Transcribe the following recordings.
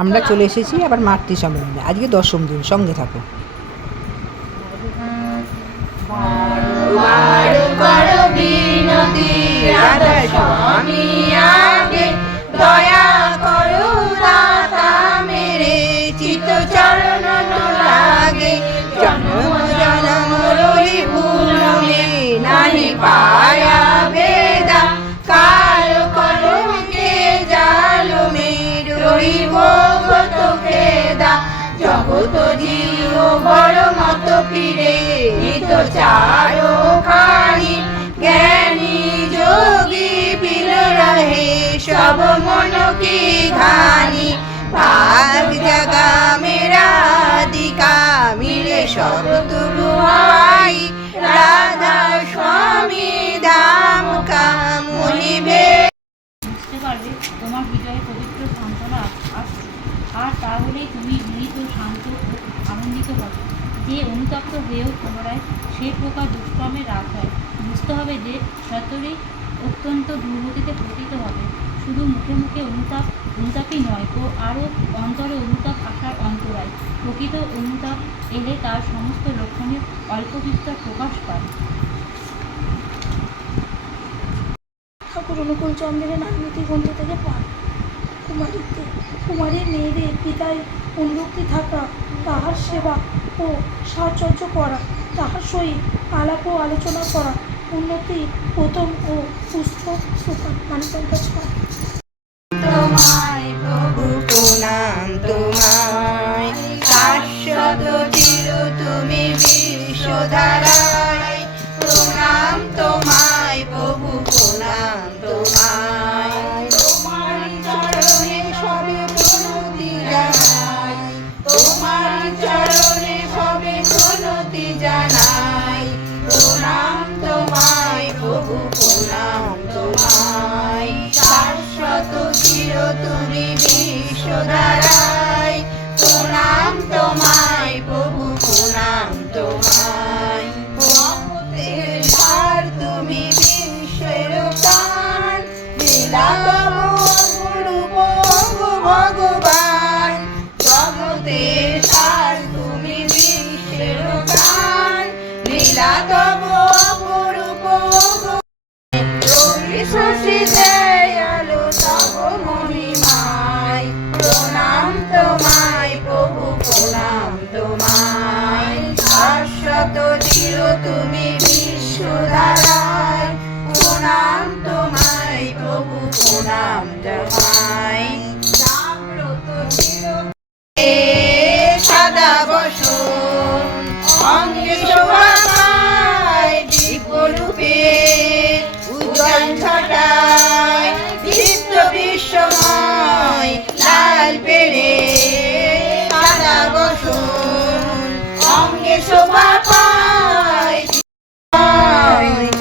আমরা চলে এসেছি আবার মাতৃ সম্মেলনে। আজকে 10ম দিন, সঙ্গে থাকো। দয়া করো দাতা মেরে চিত চরণ লাগে জন্ম জনম রহি ভুলমে নাহি পায়া বেদা কাল কলমকে জালমে রহিব গত খেদা জগত জীব বড় মত ফিরে নিত চারো খানি জ্ঞানী যোগী পিল রহে সব মন কি ঘানি भाग जगा मेरा दिका मिले सब तुरुआई राधा स्वामी धाम का मुनि भे বুঝতে পারবে তোমার হৃদয়ে পবিত্র সান্ত্বনা আসছে, আর তাহলেই তুমি মৃত শান্ত ও আনন্দিত হবে। যে অনুতপ্ত হয়েও পুনরায় সে প্রকার দুষ্কর্মে রাত হয়, বুঝতে হবে যে সত্যরই অত্যন্ত দুর্গতিতে পতিত হবে। শুধু মুখে মুখে অনুতাপই নয়, তো আরও অন্তরে অনুতাপ আসার অন্তরায়। প্রকৃত অনুতাপ এলে তার সমস্ত লক্ষণের অল্প বিস্তর প্রকাশ পায়। ঠাকুর অনুকূল চন্দ্রের নাগনীতি গ্রন্থ থেকে পান। কুমারীর মেয়েদের পিতায় অনুরক্তি থাকা, তাহার সেবা ও সাহচর্য করা, তাহার সহিত আলাপ ও আলোচনা করা, উন্নতি প্রথম ও সুস্থ সুপার মানিকের কাছে পান। তোমায় প্রভু প্রণাম তোমায় শাশ্বত চির তুমি বিশ্বধারায় প্রণাম তোমায় প্রভু প্রণাম তোমায় তোমার চরণে সবে প্রণতি জানাই তোমার চরণে সবে প্রণতি জানাই প্রণাম তোমায় প্রভু প্রণাম তোমায় শাশ্বত চির তুমি বিশ্বধারায় প্রণাম তোমায় প্রভু প্রণাম তোমায় ভক্তের ভার তুমি বিশ্বের প্রাণ লীলা তব অপরূপ ভগবান জগতের সার তুমি বিশ্বের প্রাণ লীলা তব অপরূপ শশী দয়ালু তব মহিমায় প্রণাম তোমায় প্রভু প্রণাম তোমায় শাশ্বত চির তুমি বিশ্বধারায় প্রণাম তোমায় প্রভু প্রণাম তোমায় জাগ্রত চির সাদা বসন অঙ্গে শোভা পায় দিব্যরূপে উজ্জ্বল ছটায় দীপ্ত বিশ্বময় লাল পেড়ে সাদা বসন অঙ্গে শোভা পায়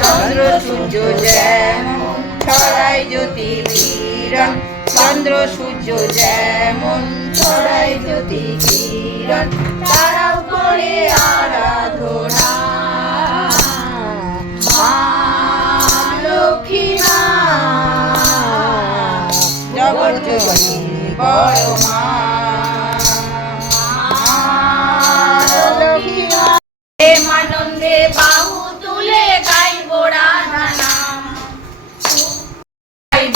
চন্দ্র সূর্য যেমন ছড়ায় জ্যোতি কিরণ চন্দ্র সূর্য যেমন ছড়ায় জ্যোতি কিরণ তারাও করে আরাধনা মা লক্ষ্মী মা জগৎ জননী বড় মা লক্ষ্মী মা প্রেমানন্দে বাহু তুলে গাইব রাধা নাম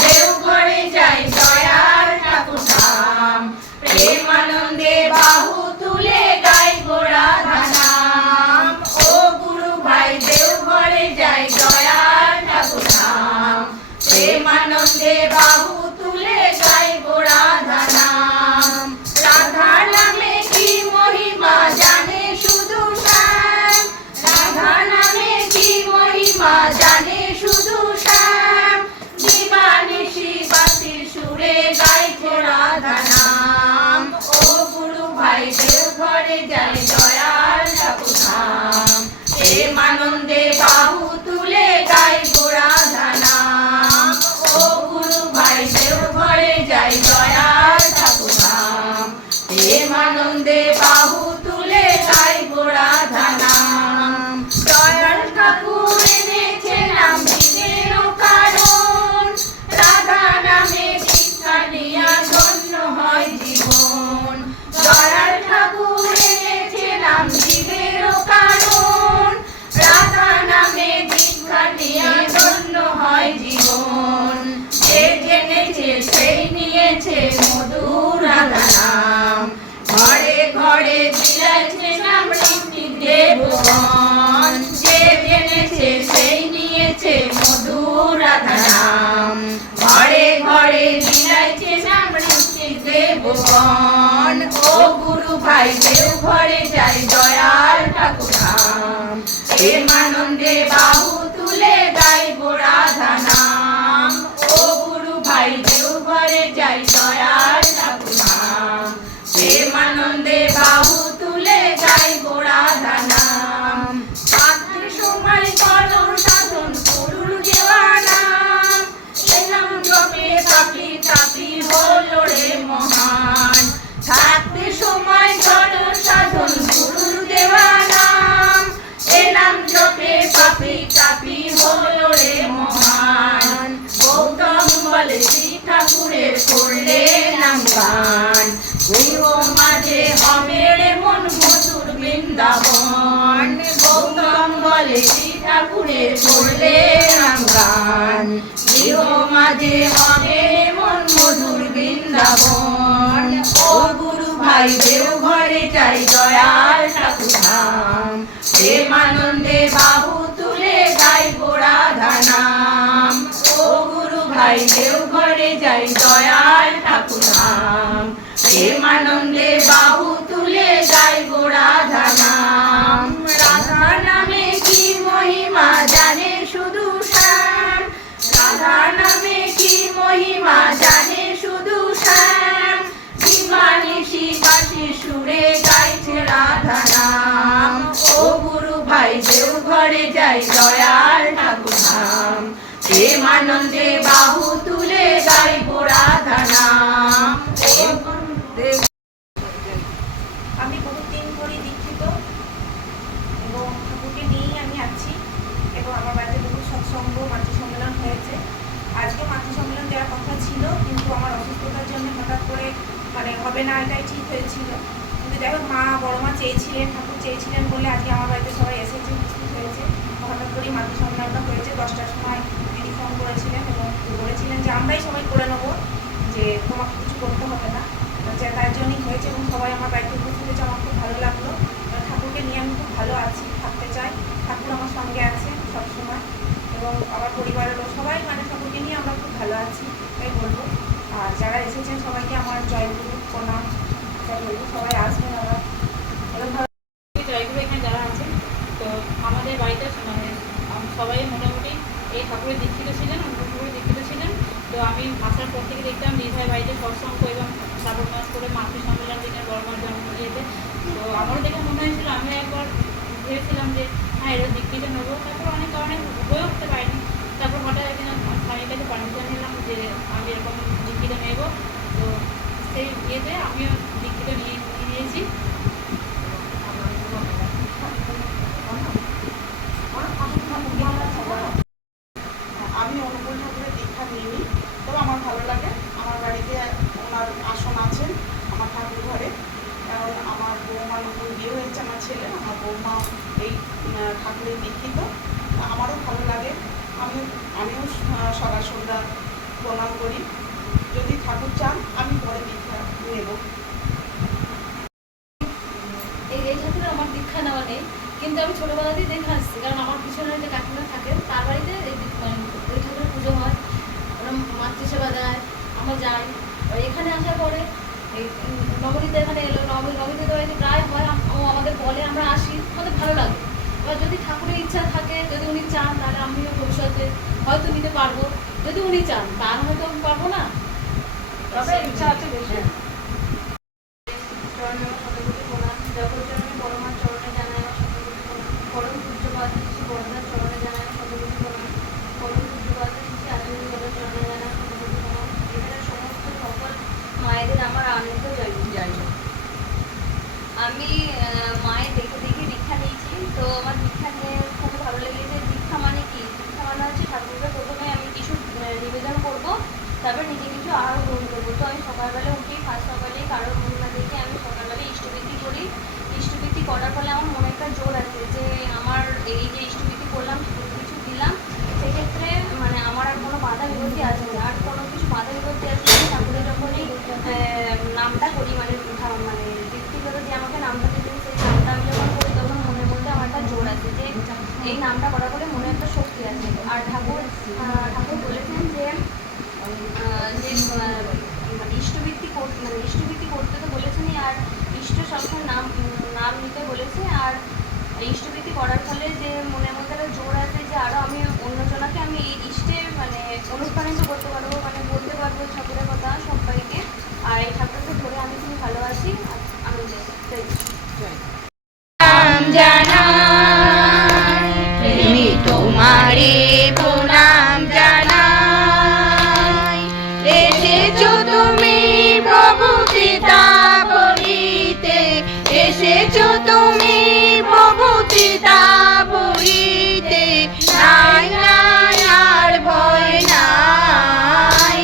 দেওঘরে যাই দয়ার ঠাকুর ধাম প্রেমানন্দে বাহু তুলে গাইব রাধা নাম ও গুরু ভাই দেওঘরে যাই দয়ার ঠাকুর ধাম প্রেমানন্দে বাহু তুলে গাইব রাধা নাম রাধা নামে কি মহিমা জানে শুধু শ্যাম রাধা নামে কি মহিমা জানে শুধু শ্যাম দিবানিশি বাঁশির সুরে গাইব রাধা নাম ও গুরু ভাই দেওঘরে যাই দয়ার ঠাকুর ধাম প্রেমানন্দে বাহু তুলে গাইব রাধা নাম ও গুরু ভাই দেওঘরে যাই দয়ার ঠাকুর ধাম প্রেমানন্দে বাহু তুলে গাইব রাধা নাম দয়ার ঠাকুর এনেছে নাম বিঘ্নের কারণ রাধা নামে দীক্ষা নিয়া ধন্য হয় জীবন রাধা নাম। ঘরে ঘরে বিলাইছে নাম ঋত্বিক দেবগণ, যে জেনেছে সেই নিয়েছে মধু রাধা নাম। ঘরে ঘরে বিলাইছে নাম ঋত্বিক দেবগণ, ও গুরু ভাই দেও ঘরে যাই দয়াল ঠাকুর নাম। প্রেমানন্দে বাহু তুলে গাইব রাধা নাম, ও গুরু ভাই দেও ঘরে যাই দয়াল ঠাকুর নাম। প্রেমানন্দে বাহু তুলে গাইব রাধা নাম। থাকতে সময় করো সাধন গুরুর দেওয়া নাম, এ নাম জপে পাপি তাপি হলো রে মহান। থাকতে সময় করো সাধন গুরুর দেওয়া নাম, এ নাম জপে পাপি তাপি হলো রে মহান। গৌতম বলে শ্রী ঠাকুরের করলে নাম গান, গৃহ মাঝে হবে রে মন মধুর বৃন্দাবন। গৌতম বলে শ্রী ঠাকুরের করলে নাম গান, গৃহ মাঝে হবে রে মন মধুর বৃন্দাবন। ও গুরু ভাই দেও ঘরে যাই দয়াল ঠাকুর নাম। প্রেমানন্দে বাহু তুলে গাইব রাধা নাম, ও গুরু ভাই দেও ঘরে যাই দয়াল ঠাকুর নাম। প্রেমানন্দে বাহু তুলে গাইব রাধা নাম। রাধা নামে কি মহিমা জানে শুধু শ্যাম, রাধা নামে কি মহিমা জানে শুধু শ্যাম। দিবানিশি বাঁশি সুরে গাইছে রাধা নাম, ও গুরু ভাই দেও ঘরে যাই দয়াল ঠাকুর নাম। প্রেমানন্দে বাহু তুলে গাইব রাধা নাম। আমি বহুদিন ধরে দীক্ষিত এবং ঠাকুরকে নিয়েই আমি আছি, এবং আমার বাড়িতে বহু সৎসঙ্গ মাতৃ সম্মেলন হয়েছে। আজকে মাতৃ সম্মেলন দেওয়ার কথা ছিল, কিন্তু আমার অসুস্থতার জন্য হঠাৎ করে হবে না এটাই ঠিক হয়েছিল। কিন্তু যাই হোক, বড় মা চেয়েছিলেন, ঠাকুর চেয়েছিলেন বলে আজকে আমার বাড়িতে সবাই এসেছে, উপস্থিত হয়েছে। হঠাৎ করেই মাতৃ সম্মেলনটা হয়েছে। 10টার সময় দিদি ফোন করেছিলেন এবং বলেছিলেন যে আমরাই সবাই করে নেবো, যে তোমাকে কিছু করতে হবে না। যে তার জন্যই হয়েছে এবং সবাই আমার বাড়িতে উপস্থিত হয়েছে। আমার খুব ভালো লাগলো। ঠাকুরকে নিয়ে আমি খুব ভালো আছি, থাকতে চাই। ঠাকুর আমার সঙ্গে আছে সবসময়, এবং আমার পরিবারেরও সবাই ঠাকুরকে নিয়ে আমরা খুব ভালো আছি, তাই বলবো। আর যারা এসেছেন সবাইকে আমার জয়গুরু প্রণাম, তাই বলবো। সবাই আসবেন আবার এরকমভাবে। জয়গুরু এখানে যারা আছেন, তো আমাদের বাড়িতে সবাই মোটামুটি এই ঠাকুরের দীক্ষিত ছিলেন, অন্য ঠাকুরের দীক্ষিত ছিলেন। তো আমি আসার পর থেকে দেখতাম দিদিভাই বাড়িতে সৎসঙ্গ এবং শ্রাবণ মাস করে মাতৃ সম্মেলন দিনের বড় মার জন্ম ইয়েতে। তো আমারও দেখে মনে হয়েছিল, আমি একবার ভেবেছিলাম যে হ্যাঁ এরা দীক্ষিত নেবো। তারপর অনেক কারণে হয়ে উঠতে পারিনি। তারপর হঠাৎ একদিন স্বামীর কাছে পারমিশন নিলাম যে আমি এরকম দীক্ষিত নেব। তো সেই ইয়েতে আমিও দীক্ষিত নিয়েছি। আমি অনুকূল ঠাকুরের দীক্ষা নিইনি, তবে আমার ভালো লাগে। আমার বাড়িতে ওনার আসন আছেন আমার ঠাকুর ঘরে, কারণ আমার বৌমা নতুন বিয়ে হয়েছে আমার ছেলে, আমার বৌমা এই ঠাকুরের দীক্ষিত। আমারও ভালো লাগে। আমিও সকাল সন্ধ্যা প্রণাম করি। যদি ঠাকুর চান আমি পরে দীক্ষা নেব। এই ঠাকুরের আমার দীক্ষা নেওয়া নেই, কিন্তু আমি ছোটোবেলাতেই দেখে আসছি। কারণ আমার পিছনে যে কাকিমা থাকেন তার বাড়িতে এই ঠাকুরের পুজো হয়, ওরা মাতৃসেবা দেয়, আমরা যাই। এখানে আসার পরে এই নবনীতা এখানে এলো, নবনীতা বাড়িতে প্রায় হয়, ও আমাদের বলে, আমরা আসি, আমাদের ভালো লাগে। এবার যদি ঠাকুরের ইচ্ছা থাকে, যদি উনি চান, তাহলে আমিও ভবিষ্যতে হয়তো নিতে পারবো। যদি উনি চান, তার হয়তো আমি পারবো না, তবে ইচ্ছা আছে বেশি। জগৎজননী বড় মার চরণে জানাই শতকোটি প্রণাম। পরম পূজ্যপাদ শ্রী বড়দার চরণে জানাই শতকোটি প্রণাম। পরম পূজ্যপাদ শ্রী আচার্য দেবের চরণে জানাই শতকোটি প্রণাম। এখানে সমস্ত সকল মায়েদের আমার আনন্দ জানি। আমি মায়ের দেখে দেখে দীক্ষা নিয়েছি, তো আমার দীক্ষা নিয়ে খুব ভালো লেগেছে। দীক্ষা মানে কি? দীক্ষা মানে হচ্ছে ঠাকুরকে প্রথমে আমি কিছু নিবেদন করবো, তারপর নিজে কিছু আহার গ্রহণ করবো। তো আমি সকালবেলা উঠি, ফার্স্ট সকালে কারোর মহিমা দেখে আমি সকালবেলা ইষ্টবৃত্তি করি। ইষ্টবৃত্তি করার ফলে আমার মনে একটা জোর আছে যে আমার এই যে ইষ্টবৃত্তি করলাম, কিছু দিলাম, সেক্ষেত্রে আমার আর কোনো বাধা বিপত্তি আসবে না। আর কোনো কিছু বাধা বিপত্তি আসলে ঠাকুরের যখনই নামটা এই নামটা করার পরে মনে একটা শক্তি আছে। আর ঠাকুর বলেছেন যে মানে ইষ্টবৃত্তি করতে তো বলেছেনই, আর ইষ্ট সবসময় নাম নিতে বলেছে। আর ইষ্টবৃত্তি করার ফলে যে মনের মধ্যে একটা জোর আছে যে আরও আমি অন্যজনকে আমি এই ইষ্টে মানে অনুপ্রাণিত করতে পারবো, মানে বলতে পারবো ঠাকুরের কথা সবাইকে। আর এই ঠাকুরকে ধরে আমি খুব ভালোবাসি, আমি তুমি তোমারে প্রণাম জানাই, এসেছো তুমি প্রভু পিতা বলিতে, এসেছো তুমি প্রভু পিতা বলিতে, নাই নাই আর ভয় নাই,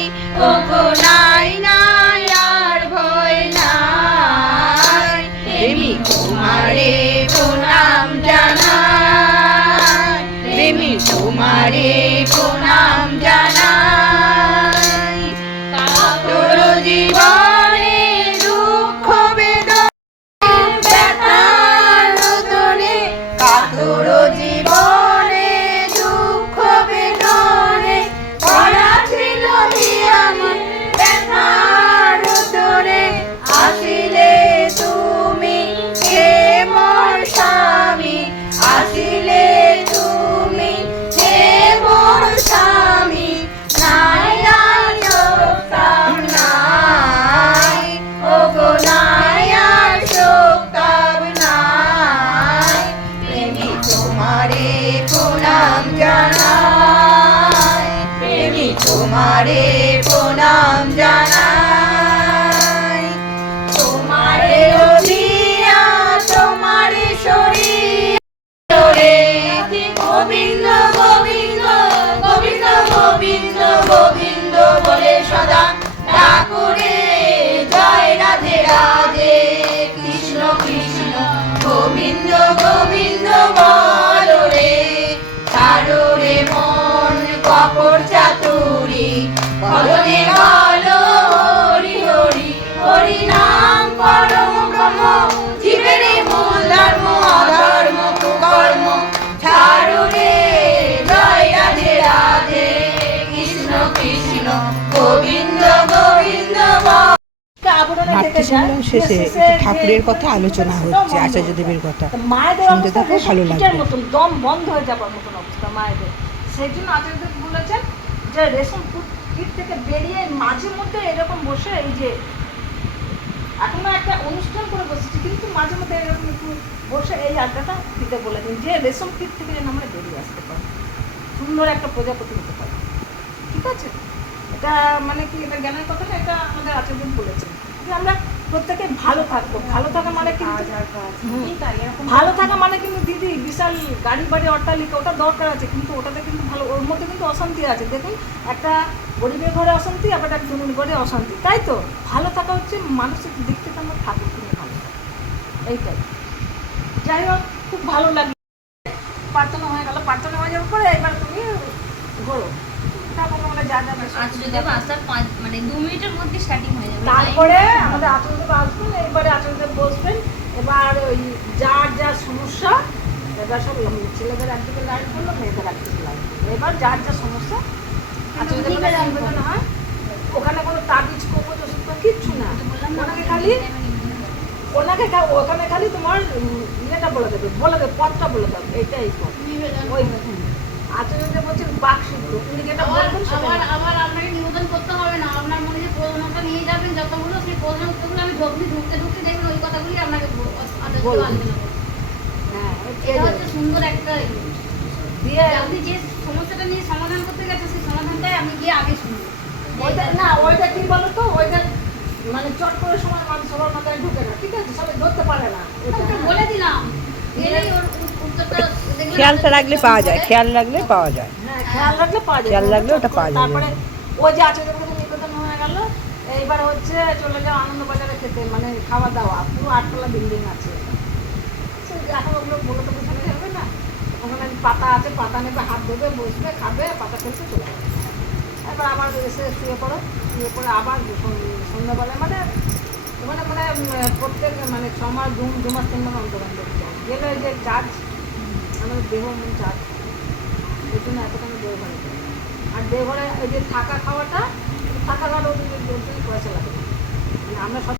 ওগো নাই নাই আর ভয় নাই, আমি তোমারে প্রণাম জানাই, আমি তোমারে প্রণাম জানাই। তোর জীবনে দুঃখ বেদনা ব্যথার রোদনে, কাতর জীবনে দুঃখ বেদনে ভরা ছিল আমার ব্যথার রোদনে, আসিলে তুমি হে মোর স্বামী, আসিলে তুমি হে মোর স্বামী, নাই আর শোকতাপ নাই, ওগো নাই আর শোকতাপ নাই, প্রেমী তোমারে প্রণাম জানাই, প্রেমী তোমারে প্রণাম জানাই। তোমারে রবিয়া তোমারে শরীর গোবিন্দ গোবিন্দ গোবিন্দ গোবিন্দ গোবিন্দ বলে সদা ঠাকুরে, জয় রাধে রাধে কৃষ্ণ কৃষ্ণ গোবিন্দ গোবিন্দ বলো রে, ছাড়ো রে মন কপট চাতুরি, বলনে বলো হরি হরি, হরি নাম পরম ব্রহ্ম, জীবের মূল ধর্ম, অধর্ম কুকর্ম ছাড়ো রে, জয় রাধে রাধে কৃষ্ণ কৃষ্ণ গোবিন্দ গোবিন্দ বল। মাতৃ সম্মেলন শেষে একটু ঠাকুরের কথা আলোচনা হচ্ছে, আচার্যদেবের কথা মায়েদের শুনতে অবস্থা থাকো, ভালো লাগবে। রেশম মতন দম বন্ধ হয়ে যাবার মতন অবস্থা মায়েদের। সেই জন্য আচার্যদেব বলেছেন যে রেশম কীট থেকে বেরিয়ে মাঝে মধ্যে এরকম বসে, এই যে এখনো একটা অনুষ্ঠান করে বসেছি কিন্তু মাঝে মধ্যে এরকম একটু বসে এই আড্ডাটা দিতে বলেছেন, যে রেশম কীট থেকে যেন আমরা বেরিয়ে আসতে পারি, সুন্দর একটা প্রজাপতি হতে পারি। ঠিক আছে, এটা মানে কি, এটা জ্ঞানের কথাটা, এটা আমাদের আচার্যদেব বলেছেন যে আমরা প্রত্যেকে ভালো থাকবো। ভালো থাকা মানে কিন্তু ভালো থাকা মানে কিন্তু দিদি বিশাল গাড়ি বাড়ি অট্টালিকা ওটা দরকার আছে, কিন্তু ওটাতে কিন্তু ভালো, ওর মধ্যে কিন্তু অশান্তি আছে। দেখুন, একটা গরিবের ঘরে অশান্তি, আবার একটা ধনীর ঘরে অশান্তি, তাই তো? ভালো থাকা হচ্ছে মানসিক দিক থেকে আমরা ঠাকুর কিনে ভালো থাকা, এইটাই। যাই হোক, খুব ভালো লাগলো। প্রার্থনা হয়ে গেল, প্রার্থনা হয়ে যাওয়ার পরে এবার তুমি ঘোরো, আচার্যদেব আসার মানে 2 মিনিটের মধ্যে স্টার্টিং হয়ে যাবে। তারপরে আমাদের আচার্যদেব আসবেন, এইবারে আচার্যদেব বসবেন, এবার ওই যার যা সমস্যা, এবার সব ছেলেদের একদিকে লাইন করলো, মেয়েদের একদিকে লাইন করলো, এবার যার যা সমস্যা আচার্যদেবের নিবেদন হয়। ওখানে কোনো তাবিজ কবজ ওষুধ কিচ্ছু না, ওনাকে খালি ওখানে খালি তোমার ইয়েটা বলে দেবে, পথটা বলে দেবে, এইটাই পথ। ওই আচার্যদেব বলছেন বাক সিদ্ধ, উনি যেটা বলবেন আবার আপনাকে নিবেদন করতে হবে না, আপনার মনে যে প্রশ্নটা নিয়ে যাবেন যতগুলো, সেই প্রশ্নের উত্তরগুলো আমি ঢুকতে দেখবেন ওই কথাগুলি আপনাকে আলোচনা করবেন। হ্যাঁ, এটা হচ্ছে সুন্দর একটা দিয়ে আপনি যে সমস্যাটা নিয়ে সমাধান করতে গেছেন সেই সমাধানটাই আমি গিয়ে আগে শুনবো। ওইটা না, ওইটা কি বলো তো, ওইটা মানে চট করে সময় মানুষ সবার মাথায় ঢুকে না, ঠিক আছে, সবাই ধরতে পারে না। ওটা বলে দিলাম, গেলেই ওর উত্তরটা দেখবেন। খেয়ালটা রাখলে পাওয়া যায়, খেয়াল রাখলে পাওয়া যায়, হ্যাঁ, খেয়াল রাখলে পাওয়া যায়, খেয়াল রাখলে ওটা পাওয়া যায়। তারপরে ওই যে আচার্যদেবের কাছে নিবেদন হয়ে গেল, এইবার হচ্ছে চলে যাও আনন্দবাজারে খেতে, মানে খাওয়া দাওয়া, পুরো 8 তলা বিল্ডিং আছে। এখন ওগুলো বলে তো বোঝানো যাবে না, ওখানে পাতা আছে, পাতা নেবে, হাত ধোবে, বসবে, খাবে, পাতা খেলতে চলে যাবে। এবার আবার এসে শুয়ে পড়ো, শুয়ে পড়ে আবার সন্ধ্যাবেলায় মানে ওখানে মানে প্রত্যেক মানে 6 মাস 2 মাস 3 মাস অন্তর অন্তর গেলে যে চার্জ আমাদের দেহ মন চাপ, এই জন্য এতখানি দেওঘরে করি। আর দেওঘরে ওই যে থাকা খাওয়াটা, থাকা খাওয়াটা ওদের পয়সা লাগে না। মানে আমরা সব